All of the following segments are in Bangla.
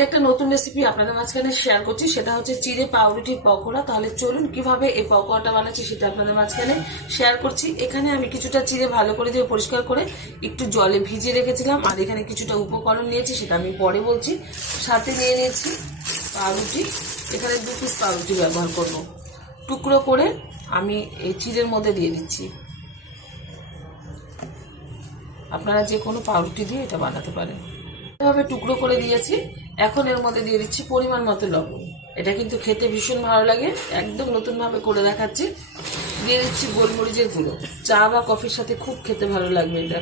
আজকে একটা নতুন রেসিপি আপনাদের মাঝখানে শেয়ার করছি, সেটা হচ্ছে চিড়ে পাউরুটির পকোড়া। তাহলে চলুন কিভাবে এই পকোড়াটা বানাচ্ছি সেটা আপনাদের মাঝখানে শেয়ার করছি। এখানে আমি কিছুটা চিড়ে ভালো করে দিয়ে পরিষ্কার করে একটু জলে ভিজিয়ে রেখেছিলাম, আর এখানে কিছুটা উপকরণ নিয়েছি সেটা আমি পরে বলছি। সাথে নিয়ে নিয়েছি পাউরুটি, এখানে 2 পিস পাউরুটি ব্যবহার করব। টুকরো করে আমি এই চিড়ের মধ্যে দিয়ে দিচ্ছি। আপনারা যে কোনো পাউরুটি দিয়ে এটা বানাতে পারেন। এভাবে টুকরো করে দিয়েছি। এখন এর মধ্যে দিয়ে দিচ্ছি পরিমাণ মতো লবণ। এটা কিন্তু খেতে ভীষণ ভালো লাগে, একদম নতুনভাবে করে দেখাচ্ছি। দিয়ে দিচ্ছি গোলমরিচের গুঁড়ো, চা বা কফির সাথে খুব খেতে ভালো লাগবে এটা।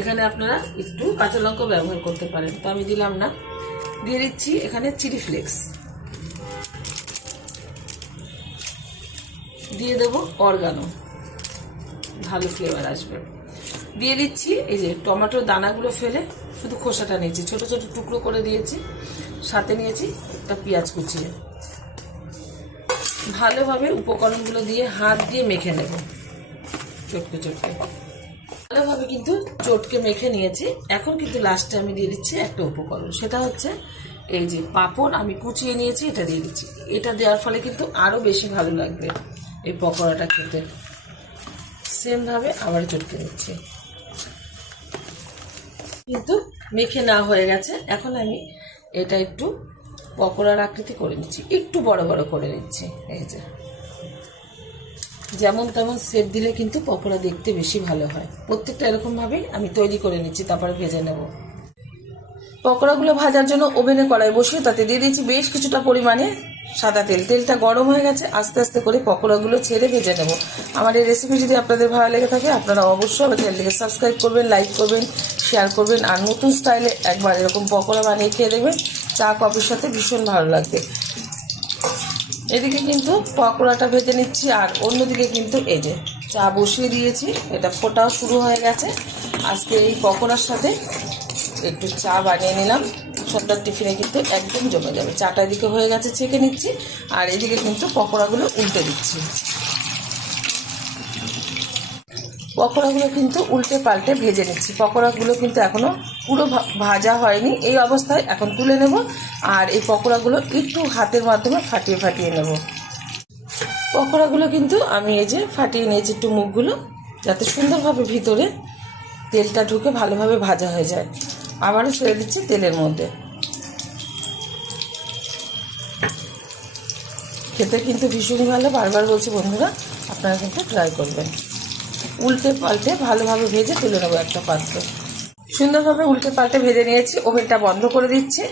এখানে আপনারা একটু কাঁচা লঙ্কা ব্যবহার করতে পারেন, তো আমি দিলাম না। দিয়ে দিচ্ছি এখানে চিলি ফ্লেক্স, দিয়ে দেবো অরগানো, ভালো ফ্লেভার আসবে। দিয়ে দিচ্ছি এই যে টমেটোর দানাগুলো ফেলে শুধু খোসাটা নিয়েছি, ছোট ছোট টুকরো করে দিয়েছি। সাথে নিয়েছি একটা পেঁয়াজ কুচিয়ে। ভালোভাবে উপকরণগুলো দিয়ে হাত দিয়ে মেখে নেব, চটকে চটকে ভালোভাবে কিন্তু চটকে মেখে নিয়েছি। এখন কিন্তু লাস্টে আমি দিয়ে দিচ্ছি একটা উপকরণ, সেটা হচ্ছে এই যে পাঁপড় আমি কুচিয়ে নিয়েছি, এটা দিয়ে দিচ্ছি। এটা দেওয়ার ফলে কিন্তু আরো বেশি ভালো লাগবে এই পকোড়াটা খেতে। সেম ভাবে আবার চটকে নিচ্ছি, কিন্তু মেখে না হয়ে গেছে। এখন আমি এটা একটু পকোড়ার আকৃতি করে নিচ্ছি, একটু বড় বড় করে নিচ্ছি। এই যে যেমন তেমন শেপ দিলে কিন্তু পকোড়া দেখতে বেশি ভালো হয়। প্রত্যেকটা এরকমভাবেই আমি তৈরি করে নিচ্ছি, তারপরে ভেজে নেব। পকোড়াগুলো ভাজার জন্য ওভেনে কড়াই বসিয়ে তাতে দিয়ে দিয়েছি বেশ কিছুটা পরিমাণে সাদা তেল। তেলটা গরম হয়ে গেছে, আস্তে আস্তে করে পকোড়াগুলো ছেড়ে ভেজে নেব। আমার এই রেসিপি যদি আপনাদের ভালো লেগে থাকে আপনারা অবশ্যই আমার চ্যানেলটিকে সাবস্ক্রাইব করবেন, লাইক করবেন, শেয়ার করবেন। আর নতুন স্টাইলে একবার এরকম পকোড়া বানিয়ে খেয়ে দেখবেন, চা কফির সাথে ভীষণ ভালো লাগবে। এদিকে কিন্তু পকোড়াটা ভেজে নিচ্ছি, আর অন্যদিকে কিন্তু এই যে চা বসিয়ে দিয়েছি, এটা ফোটাও শুরু হয়ে গেছে। আজকে এই পকোড়ার সাথে একটু চা বানিয়ে নিলাম, সন্ধ্যার টিফিনে কিন্তু একদম জমে যাবে। চাটা এদিকে হয়ে গেছে, ছেঁকে নিচ্ছি, আর এদিকে কিন্তু পকোড়াগুলো উল্টে দিচ্ছি। পকোড়াগুলো কিন্তু উল্টে পাল্টে ভেজে নিচ্ছি। পকোড়াগুলো কিন্তু এখনো পুরো ভাজা হয়নি, এই অবস্থায় এখন তুলে নেব। আর এই পকোড়াগুলো একটু হাতের মাধ্যমে ফাটিয়ে ফাটিয়ে নেব। পকোড়াগুলো কিন্তু আমি এই যে ফাটিয়ে নিয়েছি একটু মুখগুলো, যাতে সুন্দরভাবে ভিতরে তেলটা ঢুকে ভালোভাবে ভাজা হয়ে যায়। আবারও ছেড়ে দিচ্ছি তেলের মধ্যে। খেতে কিন্তু ভীষণই ভালো, বারবার বলছি বন্ধুরা, আপনারা কিন্তু ট্রাই করবেন। উল্টে পাল্টে ভালোভাবে ভেজে তুলে নেবো একটা পাত্রে। সুন্দরভাবে উল্টে পাল্টে ভেজে নিয়েছি, ওভেনটা বন্ধ করে দিচ্ছি।